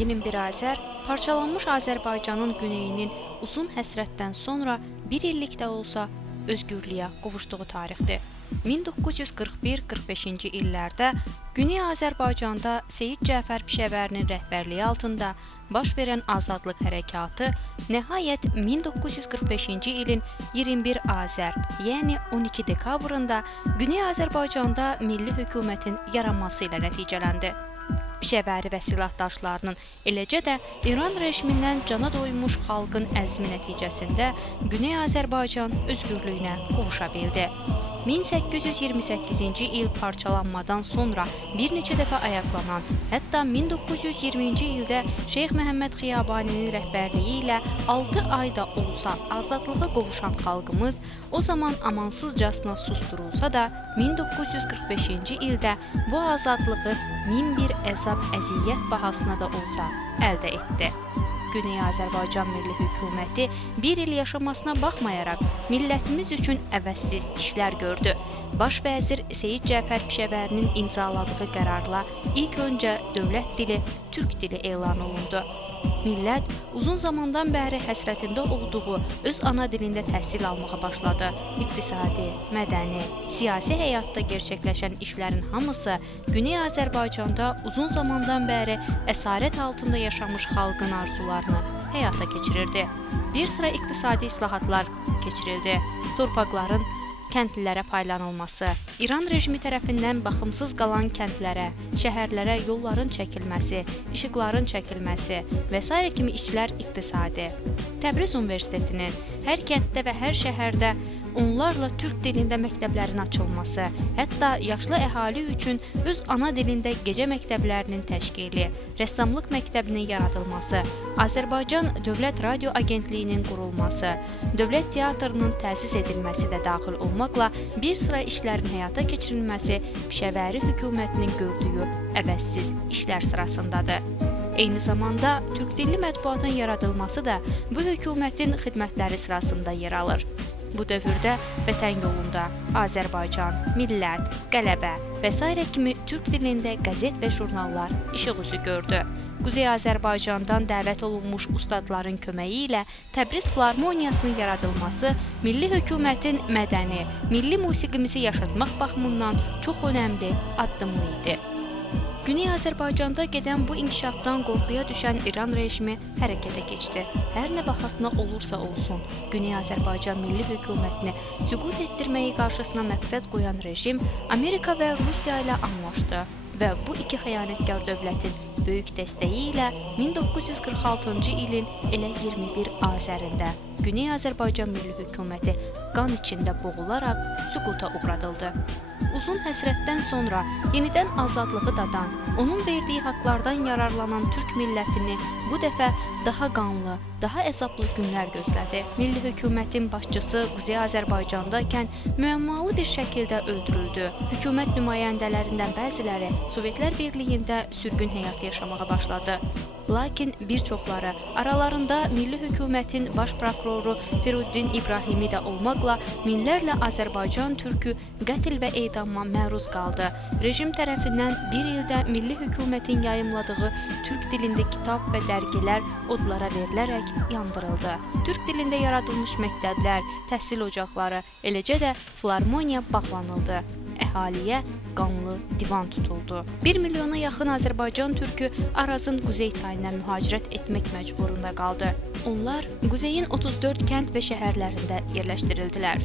21 Azər parçalanmış Azərbaycanın güneyinin uzun həsrətdən sonra bir illik də olsa özgürlüyə qovuşduğu tarixdir. 1941-45-ci illərdə Güney Azərbaycanda Seyid Cəfər Pişəvərinin rəhbərliyi altında baş verən azadlıq hərəkatı nəhayət 1945-ci ilin 21 Azər, yəni 12 dekabrında Güney Azərbaycanda milli hökumətin yaranması ilə nəticələndi. Pişəvəri və silahdaşlarının, eləcə də İran rejimindən cana doymuş xalqın əzmi nəticəsində Güney Azərbaycan özgürlüyünə qovuşa bildi. 1828-ci il parçalanmadan sonra bir neçə dəfə ayaqlanan, hətta 1920-ci ildə Şeyx Məhəmməd Xiyabaninin rəhbərliyi ilə 6 ayda olsa azadlığa qovuşan xalqımız o zaman amansızcasına susturulsa da 1945-ci ildə bu azadlığı min bir əzab-əziyyət bahasına da olsa əldə etdi. Güney Azərbaycan Milli Hökuməti bir il yaşamasına baxmayaraq millətimiz üçün əvəzsiz işlər gördü. Baş vəzir Seyid Cəfər Pişəvərinin imzaladığı qərarla ilk öncə dövlət dili Türk dili elan olundu. Millət uzun zamandan bəri həsrətində olduğu öz ana dilində təhsil almağa başladı. İqtisadi, mədəni, siyasi həyatda gerçəkləşən işlərin hamısı Güney Azərbaycanda uzun zamandan bəri əsarət altında yaşamış xalqın arzularını həyata keçirirdi. Bir sıra iqtisadi islahatlar keçirildi. Torpaqların kəndlilərə paylanılması, İran rejimi tərəfindən baxımsız qalan kəndlərə, şəhərlərə yolların çəkilməsi, işıqların çəkilməsi və s. kimi işlər iqtisadi. Təbriz Universitetinin hər kənddə və hər şəhərdə onlarla türk dilində məktəblərin açılması, hətta yaşlı əhali üçün öz ana dilində gecə məktəblərinin təşkili, rəssamlıq məktəbinin yaradılması, Azərbaycan Dövlət Radio Agentliyinin qurulması, Dövlət Teatrının təsis edilməsi də daxil olmaqla bir sıra işlərin həyata keçirilməsi Pişəvəri hökumətinin gördüyü əvəzsiz işlər sırasındadır. Eyni zamanda türk dilli mətbuatın yaradılması da bu hökumətin xidmətləri sırasında yer alır. Bu dövrdə Vətən yolunda Azərbaycan, Millət, Qələbə və s. kimi türk dilində qəzet və jurnallar işıq üzü gördü. Quzey Azərbaycandan dəvət olunmuş ustadların köməyi ilə Təbriz Filarmoniyasının yaradılması milli hökumətin mədəni, milli musiqimizi yaşatmaq baxımından çox önəmli addımlı idi. Güney Azərbaycanda gedən bu inkişafdan qorxuya düşən İran rejimi hərəkətə keçdi. Hər nə bahasına olursa olsun, Güney Azərbaycan Milli Hökumətini süqut etdirməyi qarşısına məqsəd qoyan rejim Amerika və Rusiya ilə anlaşdı və bu iki xəyanətkar dövlətin böyük dəstəyi ilə 1946-cı ilin elə 21 Azərində Güney Azərbaycan Milli Hökuməti qan içində boğularaq süquta uğradıldı. Uzun həsrətdən sonra yenidən azadlığı dadan, onun verdiyi haqlardan yararlanan türk millətini bu dəfə daha qanlı, daha əzablı günlər gözlədi. Milli hökumətin başçısı Quzey Azərbaycandaykən müəmmalı bir şəkildə öldürüldü. Hökumət nümayəndələrindən bəziləri Sovetlər Birliyində sürgün həyatı yaşamağa başladı. Lakin bir çoxları, aralarında milli hökumətin baş prokuroru Firuddin İbrahimi də olmaqla minlərlə Azərbaycan türkü qətl və edama məruz qaldı. Rejim tərəfindən bir ildə milli hökumətin yayımladığı türk dilində kitab və dərgilər odlara verilərək yandırıldı. Türk dilində yaradılmış məktəblər, təhsil ocaqları, eləcə də filarmoniya bağlanıldı. Əhaliyə qanlı divan tutuldu. 1 milyona yaxın Azərbaycan türkü Arazın quzey tayına mühacirət etmək məcburunda qaldı. Onlar quzeyin 34 kənd və şəhərlərində yerləşdirildilər.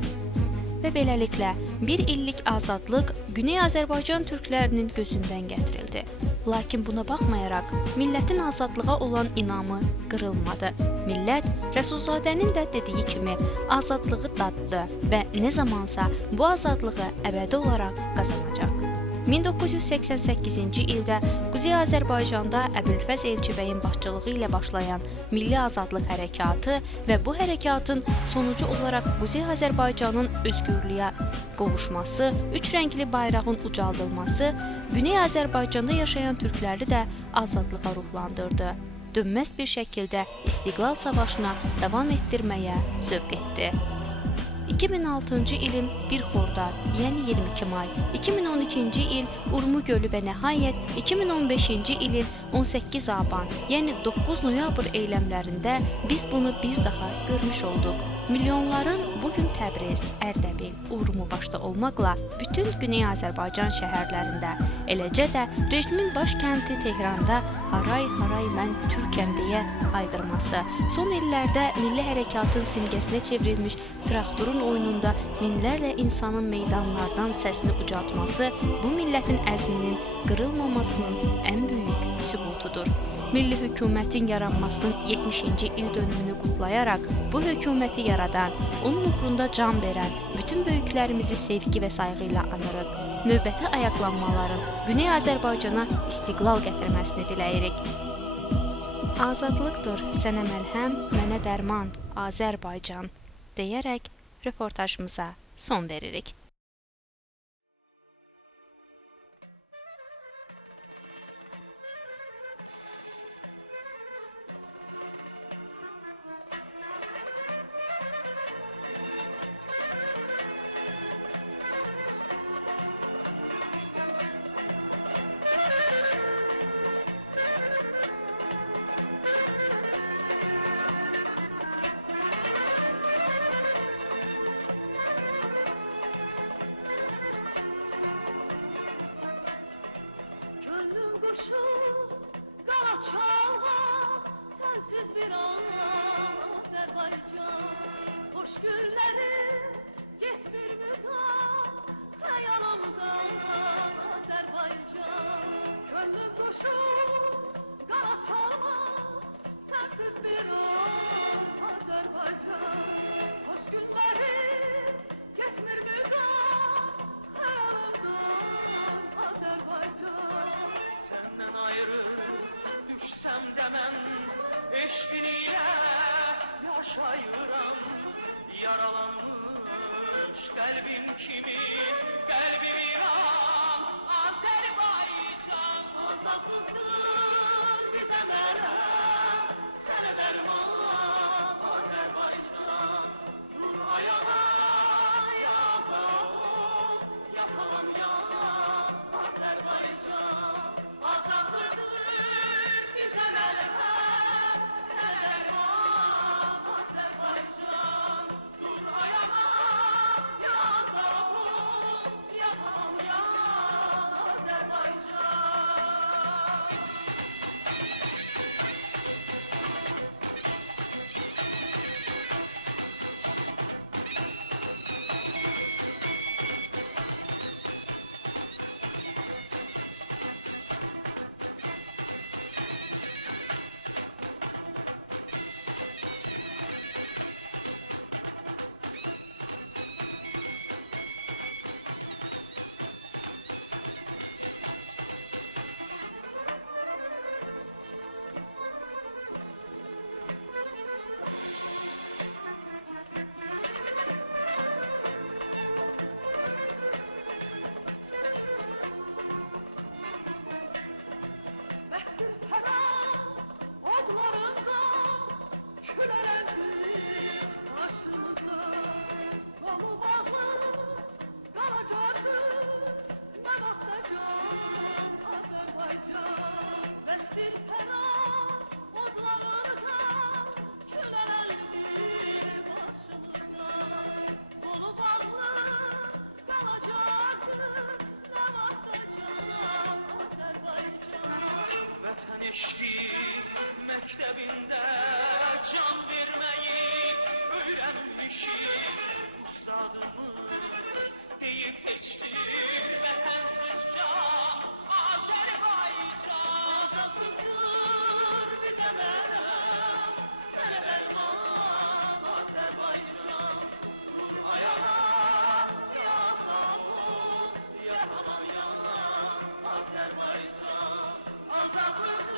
Və beləliklə, bir illik azadlıq Güney Azərbaycan türklərinin gözündən gətirildi. Lakin buna baxmayaraq, millətin azadlığa olan inamı qırılmadı. Millət, Rəsulzadənin də dediyi kimi, azadlığı daddı və nə zamansa bu azadlığı əbədi olaraq qazanacaq. 1988-ci ildə Quzey Azərbaycanda Əbülfəz Elçibəyin başçılığı ilə başlayan Milli Azadlıq Hərəkatı və bu hərəkatın sonucu olaraq Quzey Azərbaycanın özgürlüyə qovuşması, üç rəngli bayrağın ucaldılması Güney Azərbaycanda yaşayan türkləri də azadlığa ruhlandırdı. Dönməz bir şəkildə İstiqlal Savaşına davam etdirməyə zövq etdi. 2006-cı ilin 1 xordad, yəni 22 may, 2012-ci il Urmu gölü və nəhayət 2015-ci ilin 18 aban, yəni 9 noyabr eyləmlərində biz bunu bir daha görmüş olduq. Milyonların bugün Təbriz, Ərdəbil, Urmu başda olmaqla bütün Güney Azərbaycan şəhərlərində, eləcə də rejimin başkəndi Tehranda haray-haray mən Türkəm deyə hayqırması, son illərdə milli hərəkatın simgəsinə çevrilmiş traktorun oyununda minlərlə insanın meydanlardan səsini ucaltması bu millətin əzminin qırılmamasının ən böyük sübutudur. Milli hökumətin yaranmasının 70-ci il dönümünü qutlayaraq bu hökuməti yaradan, onun uğrunda can verən bütün böyüklərimizi sevgi və sayğı ilə anırıq. Növbəti ayaqlanmaların Güney Azərbaycana istiqlal gətirməsini diləyirik. Azadlıqdır sənə məlhəm, mənə dərman, Azərbaycan deyərək reportajımıza son veririk. Sensiz bir Azerbaycan, hoş günlerim gitmir müdam, hayalımda Azerbaycan. Gönlüm kuşum kanat çalmaz, sensiz bir Azerbaycan, hoş günlerim gitmir müdam, hayalımda Azerbaycan. Senden ayrı düşsem demem, eşkiniyle yaşayıram, yaralanmış kalbim kimin, kalbim İran, Azerbaycan. Azadlıktır bize merhem, sana derman, Azerbaycan. Dur ayağa, yakalım, yakalım ya, Azerbaycan. Azadlıktır bize merhem, eşki mektebinde can vermeyi öğrenmişim. Ustadımız deyip geçti vətənsizca Azerbaycan. Azadlıktır bize merhem, sana derman, Azerbaycan. Dur ayağa, yakalım, yakalım ya, Azerbaycan. Azadlıktır